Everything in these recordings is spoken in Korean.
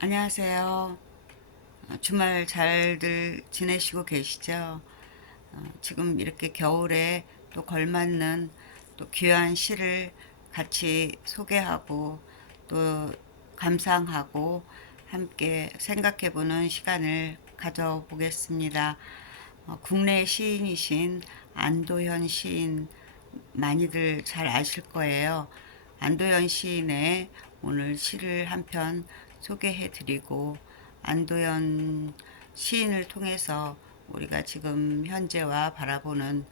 안녕하세요. 주말 잘들 지내시고 계시죠? 지금 이렇게 겨울에 또 걸맞는 또 귀한 시를 같이 소개하고 또 감상하고 함께 생각해보는 시간을 가져보겠습니다. 국내 시인이신 안도현 시인 많이들 잘 아실 거예요. 안도현 시인의 오늘 시를 한 편 소개해 드리고 안도현 시인을 통해서 우리가 지금 현재와 바라보는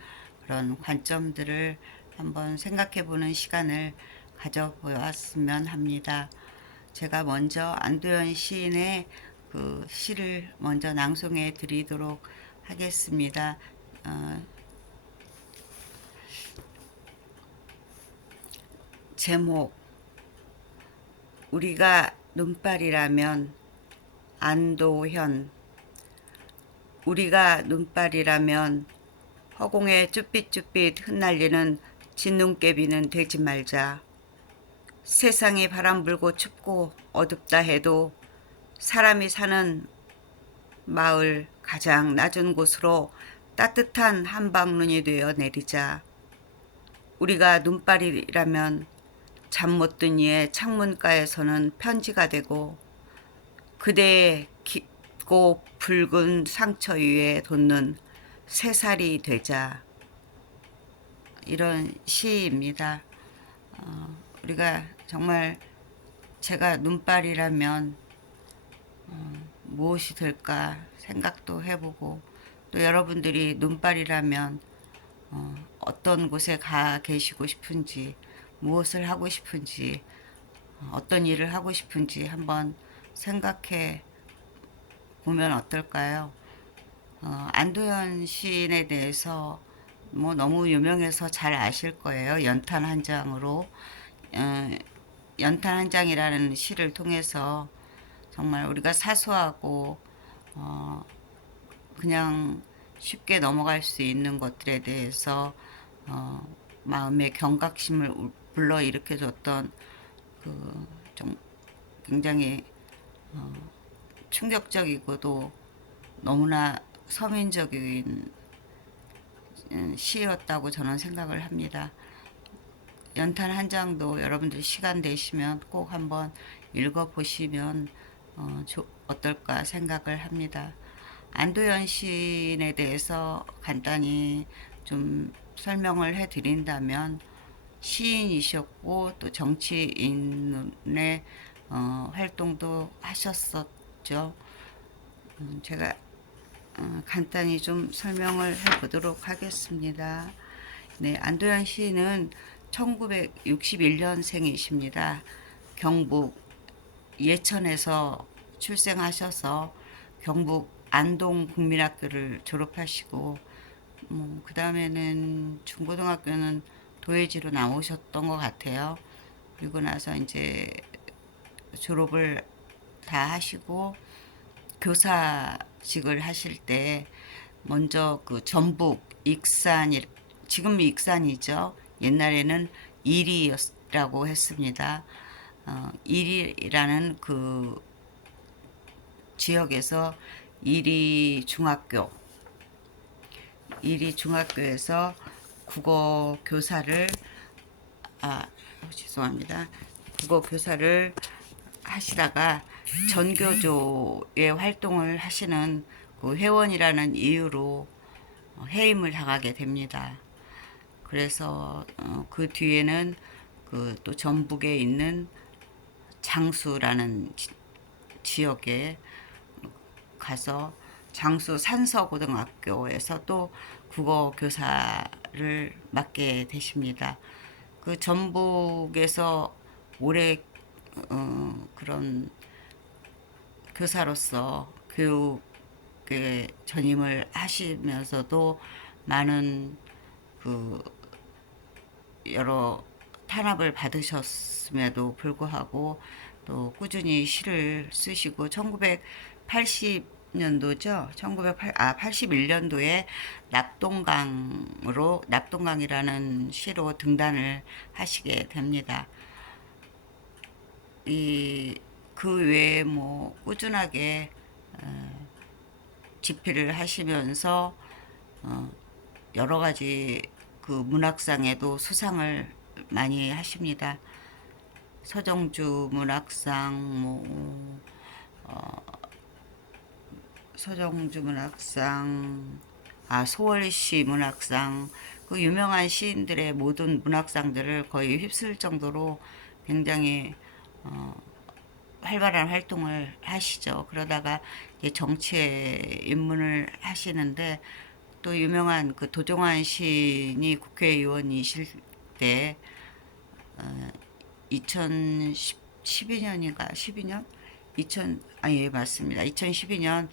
그런 관점들을 한번 생각해 보는 시간을 가져보았으면 합니다. 제가 먼저 안도현 시인의 그 시를 먼저 낭송해 드리도록 하겠습니다. 어, 제목 우리가 눈발이라면 안도현 우리가 눈발이라면 허공에 쭈삣쭈삣 흩날리는 진눈깨비는 되지 말자. 세상이 바람 불고 춥고 어둡다 해도 사람이 사는 마을 가장 낮은 곳으로 따뜻한 한방눈이 되어 내리자. 우리가 눈발이라면 잠 못 든 이의 창문가에서는 편지가 되고 그대의 깊고 붉은 상처 위에 돋는 새살이 되자. 이런 시입니다. 우리가 정말 제가 눈발이라면 무엇이 될까 생각도 해보고 또 여러분들이 눈발이라면 어떤 곳에 가 계시고 싶은지 무엇을 하고 싶은지 어떤 일을 하고 싶은지 한번 생각해 보면 어떨까요? 안도현 시인에 대해서 뭐 너무 유명해서 잘 아실 거예요. 연탄 한 장으로 연탄 한 장이라는 시를 통해서 정말 우리가 사소하고 그냥 쉽게 넘어갈 수 있는 것들에 대해서 마음의 경각심을 불러일으켜줬던 좀 굉장히 충격적이고도 너무나 서민적인 시였다고 저는 생각을 합니다. 연탄 한 장도 여러분들 시간 되시면 꼭 한번 읽어보시면 어떨까 생각을 합니다. 안도현 시인에 대해서 간단히 좀 설명을 해드린다면 시인이셨고 또 정치인의 활동도 하셨었죠. 제가 간단히 좀 설명을 해보도록 하겠습니다. 네, 안도현 시인은 1961년생이십니다. 경북 예천에서 출생하셔서 경북 안동 국민학교를 졸업하시고 그 다음에는 중고등학교는 도예지로 나오셨던 것 같아요. 그리고 나서 이제 졸업을 다 하시고 교사직을 하실 때 먼저 그 전북 익산이 지금 익산이죠. 옛날에는 이리라고 했습니다. 이리라는 그 지역에서 이리 중학교에서 국어 교사를 죄송합니다. 국어 교사를 하시다가 전교조의 활동을 하시는 그 회원이라는 이유로 해임을 당하게 됩니다. 그래서 그 뒤에는 그 또 전북에 있는 장수라는 지역에 가서 장수 산서고등학교에서 또 국어 교사를 맡게 되십니다. 그 전북에서 오래 그런 교사로서 교육에 전임을 하시면서도 많은 그 여러 탄압을 받으셨음에도 불구하고 또 꾸준히 시를 쓰시고 1980년도죠. 81년도에 낙동강이라는 시로 등단을 하시게 됩니다. 이 그 외에 뭐 꾸준하게 집필을 하시면서 여러 가지 그 문학상에도 수상을 많이 하십니다. 서정주 문학상, 뭐 서정주 문학상, 소월시 문학상, 그 유명한 시인들의 모든 문학상들을 거의 휩쓸 정도로 굉장히 활발한 활동을 하시죠. 그러다가 이제 정치에 입문을 하시는데 또 유명한 그 도종환 시인이 국회의원이실 때 2012년인가 12년? 2000 아니 예, 맞습니다. 2012년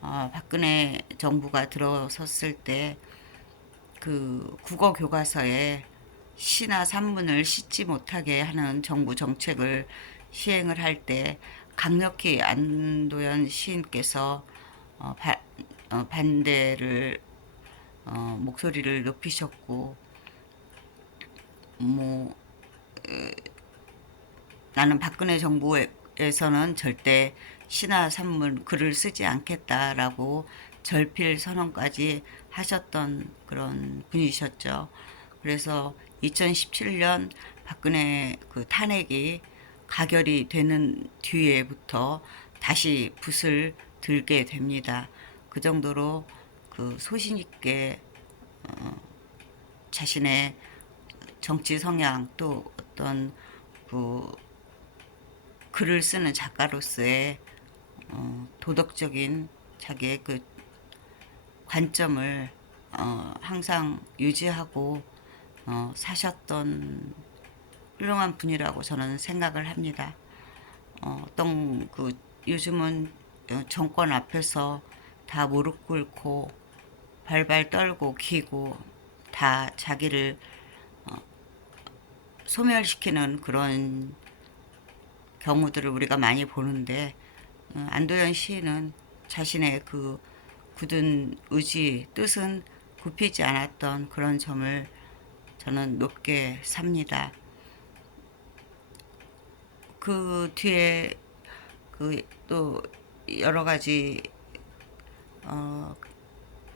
박근혜 정부가 들어섰을 때 그 국어 교과서에 시나 산문을 싣지 못하게 하는 정부 정책을 시행을 할 때 강력히 안도현 시인께서 반대를 목소리를 높이셨고 뭐 나는 박근혜 정부에서는 절대 시나 산문 글을 쓰지 않겠다라고 절필 선언까지 하셨던 그런 분이셨죠. 그래서 2017년 박근혜 그 탄핵이 가결이 되는 뒤에부터 다시 붓을 들게 됩니다. 그 정도로 그 소신 있게 자신의 정치 성향 또 어떤 그 글을 쓰는 작가로서의 도덕적인 자기의 그 관점을 항상 유지하고 사셨던 훌륭한 분이라고 저는 생각을 합니다. 어떤 그 요즘은 정권 앞에서 다 무릎 꿇고 발발 떨고 기고 다 자기를 소멸시키는 그런 경우들을 우리가 많이 보는데 안도현 시인은 자신의 그 굳은 의지, 뜻은 굽히지 않았던 그런 점을 저는 높게 삽니다. 그 뒤에 그 또 여러 가지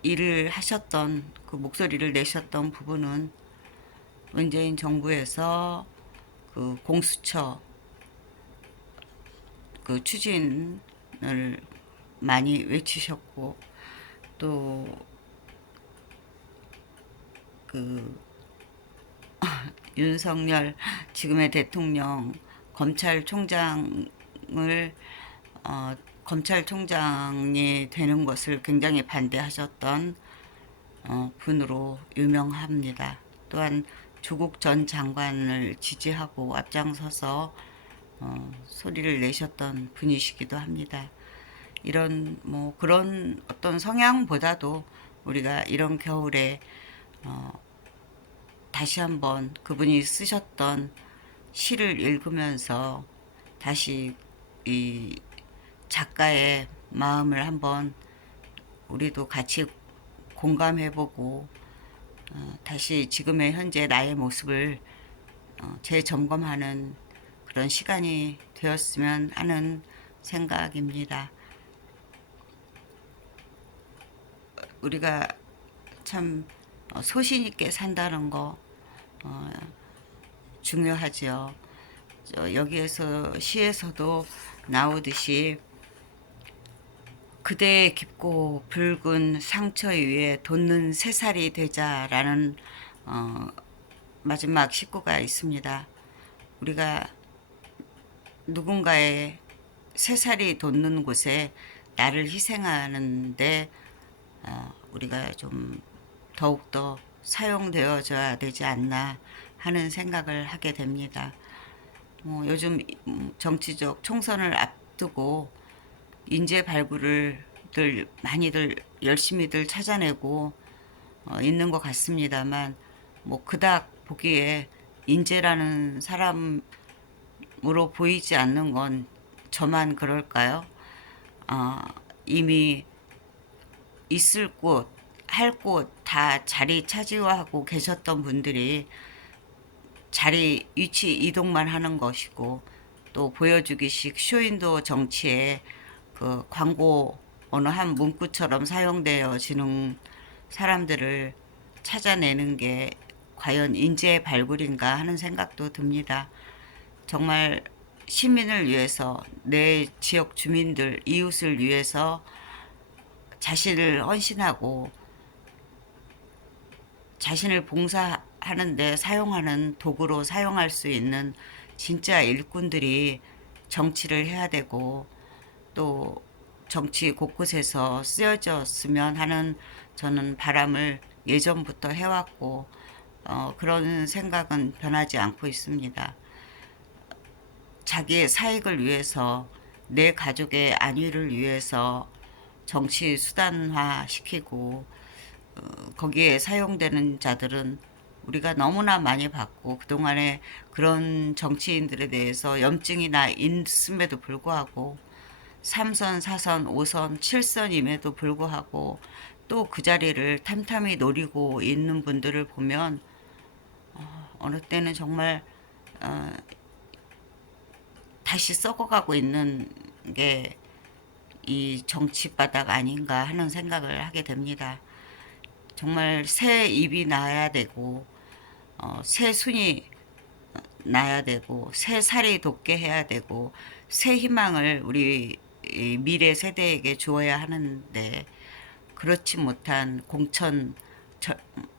일을 하셨던 그 목소리를 내셨던 부분은 문재인 정부에서 그 공수처 그 추진을 많이 외치셨고 또 그 윤석열 지금의 대통령 검찰총장을 검찰총장이 되는 것을 굉장히 반대하셨던 분으로 유명합니다. 또한 조국 전 장관을 지지하고 앞장서서 소리를 내셨던 분이시기도 합니다. 이런 뭐 그런 어떤 성향보다도 우리가 이런 겨울에 다시 한번 그분이 쓰셨던 시를 읽으면서 다시 이 작가의 마음을 한번 우리도 같이 공감해보고 다시 지금의 현재 나의 모습을 재점검하는 그런 시간이 되었으면 하는 생각입니다. 우리가 참 소신 있게 산다는 거 중요하죠. 여기에서 시에서도 나오듯이 그대의 깊고 붉은 상처 위에 돋는 새살이 되자라는 마지막 식구가 있습니다. 우리가 누군가의 새살이 돋는 곳에 나를 희생하는데 우리가 좀 더욱더 사용되어져야 되지 않나 하는 생각을 하게 됩니다. 요즘 정치적 총선을 앞두고 인재 발굴을 많이들 열심히들 찾아내고 있는 것 같습니다만 그닥 보기에 인재라는 사람으로 보이지 않는 건 저만 그럴까요? 이미 있을 곳, 할 곳 다 자리 차지하고 계셨던 분들이 자리 위치 이동만 하는 것이고 또 보여주기식 쇼윈도 정치에 그 광고 어느 한 문구처럼 사용되어지는 사람들을 찾아내는 게 과연 인재의 발굴인가 하는 생각도 듭니다. 정말 시민을 위해서, 내 지역 주민들, 이웃을 위해서 자신을 헌신하고 자신을 봉사하는데 사용하는 도구로 사용할 수 있는 진짜 일꾼들이 정치를 해야 되고, 또 정치 곳곳에서 쓰여졌으면 하는 저는 바람을 예전부터 해왔고, 그런 생각은 변하지 않고 있습니다. 자기의 사익을 위해서, 내 가족의 안위를 위해서 정치 수단화 시키고, 거기에 사용되는 자들은 우리가 너무나 많이 봤고, 그동안에 그런 정치인들에 대해서 염증이나 있음에도 불구하고 3선, 4선, 5선, 7선임에도 불구하고 또 그 자리를 탐탐히 노리고 있는 분들을 보면 어느 때는 정말 다시 썩어가고 있는 게 이 정치바닥 아닌가 하는 생각을 하게 됩니다. 정말 새 입이 나야 되고, 새 순이 나야 되고, 새 살이 돋게 해야 되고, 새 희망을 우리 미래 세대에게 주어야 하는데, 그렇지 못한 공천,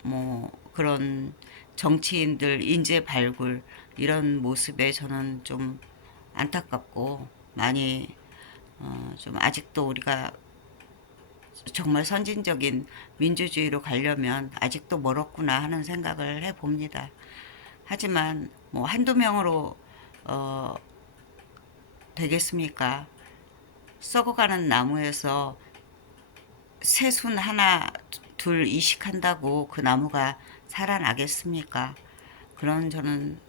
뭐 그런 정치인들 인재 발굴 이런 모습에 저는 좀 안타깝고, 많이 좀 아직도 우리가 정말 선진적인 민주주의로 가려면 아직도 멀었구나 하는 생각을 해봅니다. 하지만 뭐 한두 명으로 어, 되겠습니까? 썩어가는 나무에서 새순 하나 둘 이식한다고 그 나무가 살아나겠습니까? 그런 저는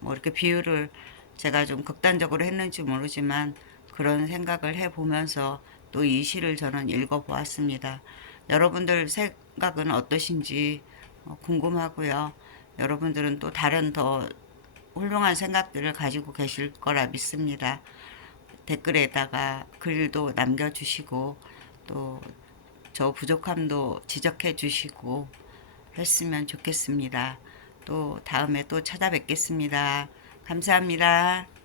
뭐 이렇게 비유를 제가 좀 극단적으로 했는지 모르지만 그런 생각을 해보면서 또 이 시를 저는 읽어보았습니다. 여러분들 생각은 어떠신지 궁금하고요. 여러분들은 또 다른 더 훌륭한 생각들을 가지고 계실 거라 믿습니다. 댓글에다가 글도 남겨주시고 또 저 부족함도 지적해 주시고 했으면 좋겠습니다. 또 다음에 또 찾아뵙겠습니다. 감사합니다.